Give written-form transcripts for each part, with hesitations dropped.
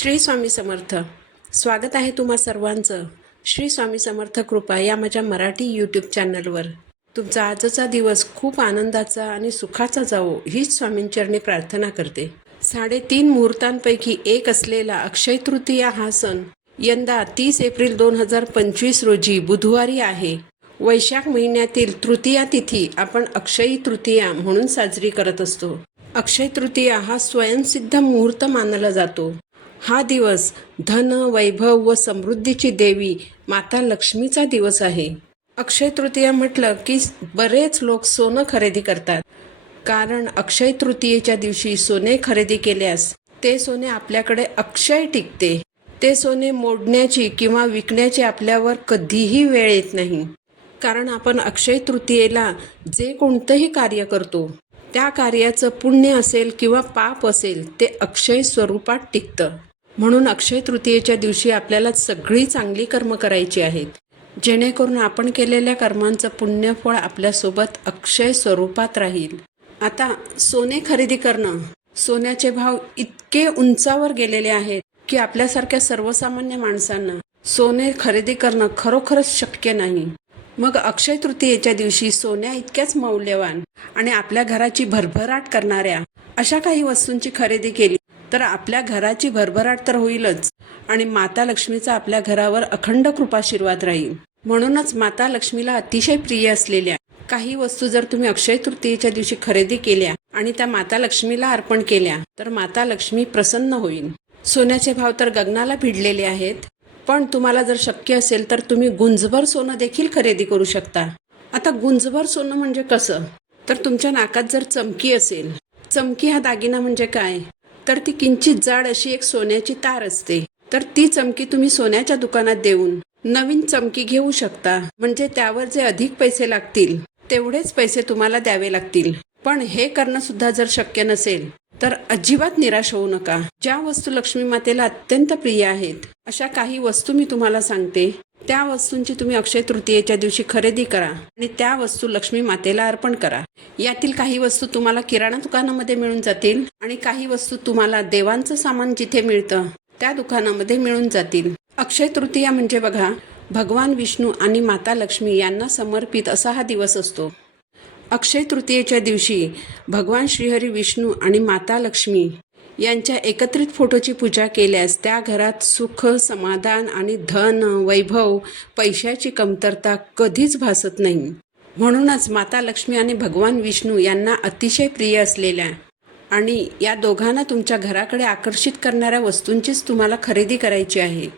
श्री स्वामी समर्थ. स्वागत आहे तुम्हा सर्वांचं श्री स्वामी समर्थ कृपा या माझ्या मराठी यूट्यूब चॅनलवर. तुमचा आजचा दिवस खूप आनंदाचा आणि सुखाचा जावो हीच स्वामींचरणी प्रार्थना करते. 3.5 मुहूर्तांपैकी एक असलेला अक्षय तृतीया हा सण यंदा 30 एप्रिल 2025 रोजी बुधवारी आहे. वैशाख महिन्यातील तृतीया तिथी आपण अक्षयी तृतीया म्हणून साजरी करत असतो. अक्षय तृतीया हा स्वयंसिद्ध मुहूर्त मानला जातो. हा दिवस धन, वैभव व समृद्धीची देवी माता लक्ष्मीचा दिवस आहे. अक्षय तृतीया म्हटलं की बरेच लोक सोनं खरेदी करतात, कारण अक्षय तृतीयेच्या दिवशी सोने खरेदी केल्यास ते सोने आपल्याकडे अक्षय टिकते. ते सोने मोडण्याची किंवा विकण्याची आपल्यावर कधीही वेळ येत नाही, कारण आपण अक्षय तृतीयेला जे कोणतंही कार्य करतो त्या कार्याचं पुण्य असेल किंवा पाप असेल ते अक्षय स्वरूपात टिकतं. म्हणून अक्षय तृतीयेच्या दिवशी आपल्याला सगळी चांगली कर्म करायची आहेत, जेणेकरून आपण केलेल्या कर्मांचं पुण्यफळ आपल्यासोबत अक्षय स्वरूपात राहील. आता सोने खरेदी करणं, सोन्याचे भाव इतके उंचावर गेलेले आहेत की आपल्यासारख्या सर्वसामान्य माणसांना सोने खरेदी करणं खरोखरच शक्य नाही. मग अक्षय तृतीयेच्या दिवशी सोन्या इतक्याच मौल्यवान आणि आपल्या घराची भरभराट करणाऱ्या अशा काही वस्तूंची खरेदी केली तर आपल्या घराची भरभराट तर होईलच आणि माता लक्ष्मीचा आपल्या घरावर अखंड कृपाशीर्वाद राहील. म्हणूनच माता लक्ष्मीला अतिशय प्रिय असलेल्या काही वस्तू जर तुम्ही अक्षय तृतीयेच्या दिवशी खरेदी केल्या आणि त्या माता लक्ष्मीला अर्पण केल्या तर माता लक्ष्मी प्रसन्न होईल. सोन्याचे भाव तर गगनाला भिडलेले आहेत, पण तुम्हाला जर शक्य असेल तर तुम्ही गुंजभर सोनं देखील खरेदी करू शकता. आता गुंजभर सोनं म्हणजे कसं, तर तुमच्या नाकात जर चमकी असेल, चमकी हा दागिना म्हणजे काय, तर ती किंचित जाड अशी एक सोन्याची तार असते, तर ती चमकी तुम्ही सोन्याच्या दुकानात देऊन नवीन चमकी घेऊ शकता. म्हणजे त्यावर जे अधिक पैसे लागतील तेवढेच पैसे तुम्हाला द्यावे लागतील. पण हे करणं सुद्धा जर शक्य नसेल तर अजिबात निराश होऊ नका. ज्या वस्तू लक्ष्मी मातेला अत्यंत प्रिय आहेत अशा काही वस्तू मी तुम्हाला सांगते. त्या वस्तूंची तुम्ही अक्षय तृतीयेच्या दिवशी खरेदी करा आणि त्या वस्तू लक्ष्मी मातेला अर्पण करा. यातील काही वस्तू तुम्हाला किराणा दुकानामध्ये मिळून जातील आणि काही वस्तू तुम्हाला देवांचं सामान जिथे मिळतं त्या दुकानामध्ये मिळून जातील. अक्षय तृतीया म्हणजे बघा, भगवान विष्णू आणि माता लक्ष्मी यांना समर्पित असा हा दिवस असतो. अक्षय तृतीयेच्या दिवशी भगवान श्रीहरी विष्णू आणि माता लक्ष्मी यांच्या एकत्रित फोटोची पूजा केल्यास त्या घरात सुख, समाधान आणि धन, वैभव, पैशाची कमतरता कधीच भासत नाही. म्हणूनच माता लक्ष्मी आणि भगवान विष्णू यांना अतिशय प्रिय असलेल्या आणि या दोघांना तुमच्या घराकडे आकर्षित करणाऱ्या वस्तूंचीच तुम्हाला खरेदी करायची आहे.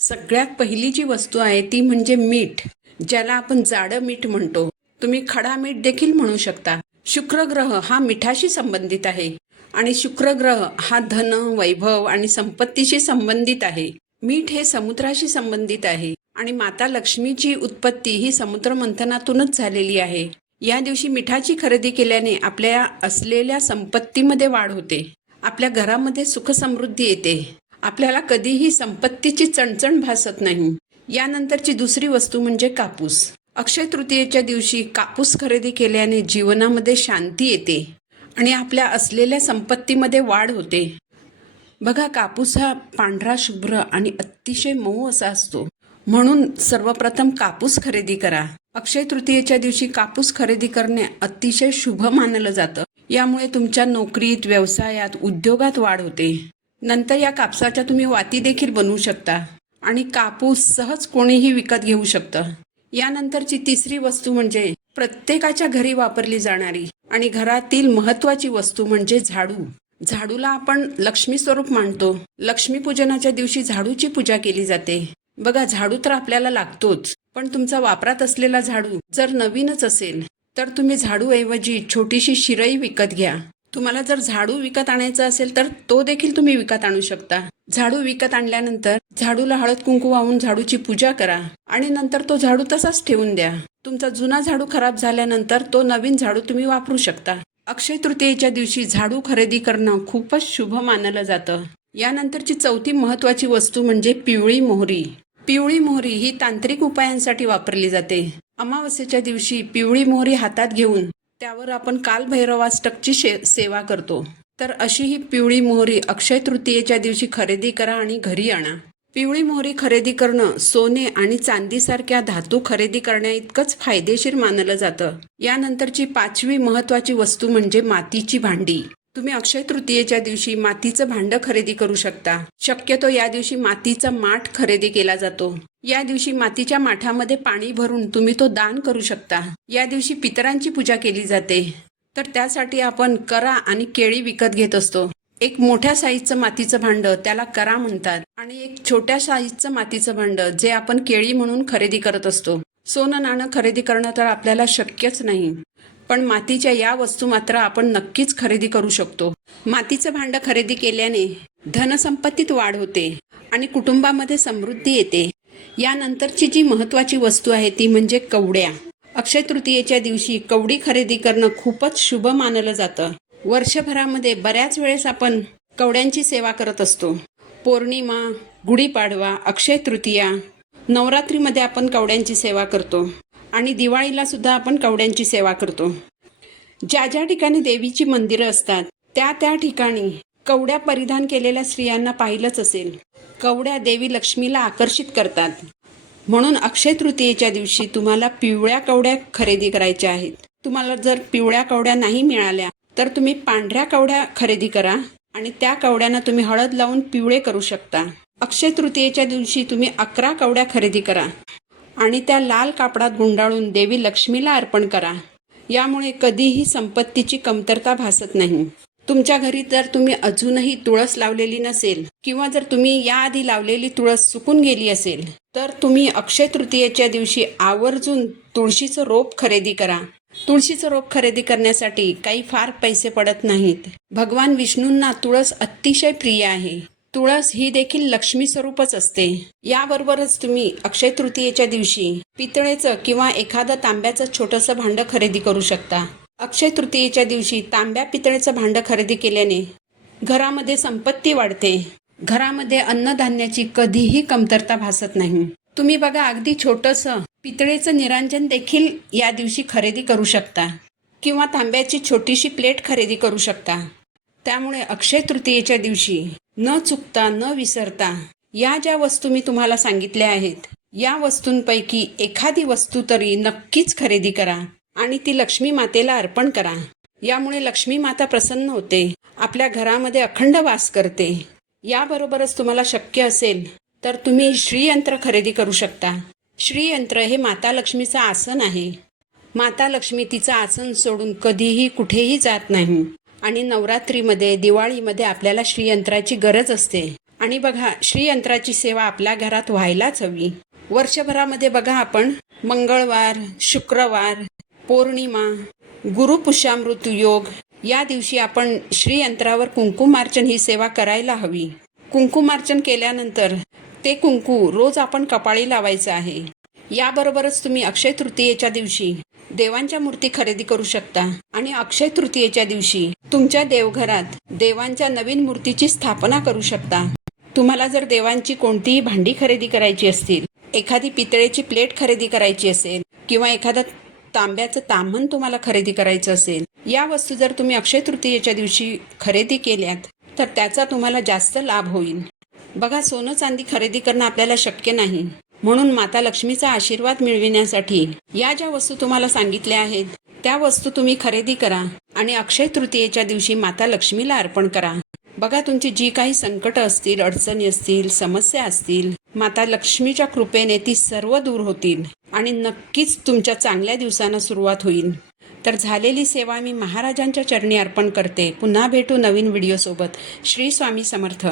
सगळ्यात पहिली जी वस्तू आहे ती म्हणजे मीठ, ज्याला आपण जाडं मीठ म्हणतो. तुम्ही खडा मीठ देखील म्हणू शकता. शुक्र ग्रह हा मिठाशी संबंधित आहे आणि शुक्र ग्रह हा धन, वैभव आणि संपत्तीशी संबंधित आहे. मीठ हे समुद्राशी संबंधित आहे आणि माता लक्ष्मीची उत्पत्ती ही समुद्र मंथनातूनच झालेली आहे. या दिवशी मिठाची खरेदी केल्याने आपल्या असलेल्या संपत्तीमध्ये वाढ होते, आपल्या घरामध्ये सुख समृद्धी येते, आपल्याला कधीही संपत्तीची चणचण भासत नाही. यानंतरची दुसरी वस्तू म्हणजे कापूस. अक्षय तृतीयेच्या दिवशी कापूस खरेदी केल्याने जीवनामध्ये शांती येते आणि आपल्या असलेल्या संपत्तीमध्ये वाढ होते. बघा, कापूस हा पांढरा, शुभ्र आणि अतिशय मऊ असा असतो. म्हणून सर्वप्रथम कापूस खरेदी करा. अक्षय तृतीयेच्या दिवशी कापूस खरेदी करणे अतिशय शुभ मानलं जातं. यामुळे तुमच्या नोकरीत, व्यवसायात, उद्योगात वाढ होते. नंतर या कापसाच्या तुम्ही वाती देखील बनवू शकता आणि कापूस सहज कोणीही विकत घेऊ शकतं. यानंतरची तिसरी वस्तू म्हणजे प्रत्येकाच्या घरी वापरली जाणारी आणि घरातील महत्त्वाची वस्तू म्हणजे झाडू. झाडूला आपण लक्ष्मी स्वरूप मानतो. लक्ष्मीपूजनाच्या दिवशी झाडूची पूजा केली जाते. बघा, झाडू तर आपल्याला लागतोच, पण तुमचा वापरात असलेला झाडू जर नवीनच असेल तर तुम्ही झाडूऐवजी छोटीशी शिरई विकत घ्या. तुम्हाला जर झाडू विकत आणायचा असेल तर तो देखील तुम्ही विकत आणू शकता. झाडू विकत आणल्यानंतर झाडूला हळद कुंकू वाहून झाडूची पूजा करा आणि नंतर तो झाडू तसाच ठेवून द्या. तुमचा जुना झाडू खराब झाल्यानंतर तो नवीन झाडू तुम्ही वापरू शकता. अक्षय तृतीयेच्या दिवशी झाडू खरेदी करणं खूपच शुभ मानलं जातं. यानंतरची चौथी महत्त्वाची वस्तू म्हणजे पिवळी मोहरी. पिवळी मोहरी ही तांत्रिक उपायांसाठी वापरली जाते. अमावस्येच्या दिवशी पिवळी मोहरी हातात घेऊन त्यावर आपण कालभैरवाष्टकची सेवा करतो. तर अशी ही पिवळी मोहरी अक्षय तृतीयेच्या दिवशी खरेदी करा आणि घरी आणा. पिवळी मोहरी खरेदी करणं सोने आणि चांदीसारख्या धातू खरेदी करण्या इतकंच फायदेशीर मानलं जातं. यानंतरची 5वी महत्त्वाची वस्तू म्हणजे मातीची भांडी. तुम्ही अक्षय तृतीयेच्या दिवशी मातीचं भांडं खरेदी करू शकता. शक्यतो या दिवशी मातीचा माठ खरेदी केला जातो. या दिवशी मातीच्या माठामध्ये पाणी भरून तुम्ही तो दान करू शकता. या दिवशी पितरांची पूजा केली जाते, तर त्यासाठी आपण करा आणि केळी विकत घेत असतो. एक मोठ्या साईजचं मातीचं भांडं त्याला करा म्हणतात आणि एक छोट्या साईजचं मातीचं भांडं जे आपण केळी म्हणून खरेदी करत असतो. सोनं नाणं खरेदी करणं तर आपल्याला शक्यच नाही, पण मातीच्या या वस्तू मात्र आपण नक्कीच खरेदी करू शकतो. मातीचं भांडं खरेदी केल्याने धनसंपत्तीत वाढ होते आणि कुटुंबामध्ये समृद्धी येते. यानंतरची जी महत्त्वाची वस्तू आहे ती म्हणजे कवड्या. अक्षय तृतीयेच्या दिवशी कवडी खरेदी करणं खूपच शुभ मानलं जातं. वर्षभरामध्ये बऱ्याच वेळेस आपण कवड्यांची सेवा करत असतो. पौर्णिमा, गुढीपाडवा, अक्षय तृतीया, नवरात्रीमध्ये आपण कवड्यांची सेवा करतो आणि दिवाळीला सुद्धा आपण कवड्यांची सेवा करतो. ज्या ज्या ठिकाणी देवीची मंदिरं असतात त्या ठिकाणी कवड्या परिधान केलेल्या स्त्रियांना पाहिलंच असेल. कवड्या देवी लक्ष्मीला आकर्षित करतात. म्हणून अक्षय तृतीयेच्या दिवशी तुम्हाला पिवळ्या कवड्या खरेदी करायच्या आहेत. तुम्हाला जर पिवळ्या कवड्या नाही मिळाल्या तर तुम्ही पांढऱ्या कवड्या खरेदी करा आणि त्या कवड्यांना तुम्ही हळद लावून पिवळे करू शकता. अक्षय तृतीयेच्या दिवशी तुम्ही 11 कवड्या खरेदी करा आणि त्या लाल कापडात गुंडाळून देवी लक्ष्मीला अर्पण करा. यामुळे कधीही संपत्तीची कमतरता भासत नाही. तुमच्या घरी जर तुम्ही अजूनही तुळस लावलेली नसेल किंवा जर तुम्ही याआधी लावलेली तुळस सुकून गेली असेल तर तुम्ही अक्षय तृतीयेच्या दिवशी आवर्जून तुळशीचं रोप खरेदी करा. तुळशीचं रोप खरेदी करण्यासाठी काही फार पैसे पडत नाहीत. भगवान विष्णूंना तुळस अतिशय प्रिय आहे. तुळस ही देखील लक्ष्मी स्वरूपच असते. याबरोबरच तुम्ही अक्षय तृतीयेच्या दिवशी पितळेचं किंवा एखादं तांब्याचं छोटंसं भांडं खरेदी करू शकता. अक्षय तृतीयेच्या दिवशी तांब्या पितळेचं भांडं खरेदी केल्याने घरामध्ये संपत्ती वाढते. घरामध्ये अन्नधान्याची कधीही कमतरता भासत नाही. तुम्ही बघा, अगदी छोटंसं पितळेचं निरांजन देखील या दिवशी खरेदी करू शकता किंवा तांब्याची छोटीशी प्लेट खरेदी करू शकता. त्यामुळे अक्षय तृतीयेच्या दिवशी न चुकता न विसरता या ज्या वस्तू मी तुम्हाला सांगितल्या आहेत या वस्तूंपैकी एखादी वस्तू तरी नक्कीच खरेदी करा आणि ती लक्ष्मी मातेला अर्पण करा. यामुळे लक्ष्मी माता प्रसन्न होते, आपल्या घरामध्ये अखंड वास करते. याबरोबरच तुम्हाला शक्य असेल तर तुम्ही श्रीयंत्र खरेदी करू शकता. श्रीयंत्र हे माता लक्ष्मीचं आसन आहे. माता लक्ष्मी तिचं आसन सोडून कधीही कुठेही जात नाही आणि नवरात्रीमध्ये, दिवाळीमध्ये आपल्याला श्रीयंत्राची गरज असते. आणि बघा, श्रीयंत्राची सेवा आपल्या घरात व्हायलाच हवी. वर्षभरामध्ये बघा, आपण मंगळवार, शुक्रवार, पौर्णिमा, गुरुपुष्यामृत योग या दिवशी आपण श्रीयंत्रावर कुंकुमार्चन ही सेवा करायला हवी. कुंकुमार्चन केल्यानंतर ते कुंकू रोज आपण कपाळी लावायचं आहे. याबरोबरच तुम्ही अक्षय तृतीयेच्या दिवशी देवांच्या मूर्ती खरेदी करू शकता आणि अक्षय तृतीयेच्या दिवशी तुमच्या देवघरात देवांच्या नवीन मूर्तीची स्थापना करू शकता. तुम्हाला जर देवांची कोणतीही भांडी खरेदी करायची असतील, एखादी पितळेची प्लेट खरेदी करायची असेल किंवा एखादं तांब्याचं ताम्हण तुम्हाला खरेदी करायचं असेल, या वस्तू जर तुम्ही अक्षय तृतीयेच्या दिवशी खरेदी केल्यात तर त्याचा तुम्हाला जास्त लाभ होईल. बघा, सोनं चांदी खरेदी करणं आपल्याला शक्य नाही. म्हणून माता लक्ष्मीचा आशीर्वाद मिळविण्यासाठी या ज्या वस्तू तुम्हाला सांगितल्या आहेत त्या वस्तू तुम्ही खरेदी करा आणि अक्षय तृतीयेच्या दिवशी माता लक्ष्मीला अर्पण करा. बघा, तुमची जी काही संकट असतील, अडचणी असतील, समस्या असतील, माता लक्ष्मीच्या कृपेने ती सर्व दूर होतील आणि नक्कीच तुमच्या चांगल्या दिवसांना सुरुवात होईल. तर झालेली सेवा मी महाराजांच्या चरणी अर्पण करते. पुन्हा भेटू नवीन व्हिडिओसोबत. श्री स्वामी समर्थ.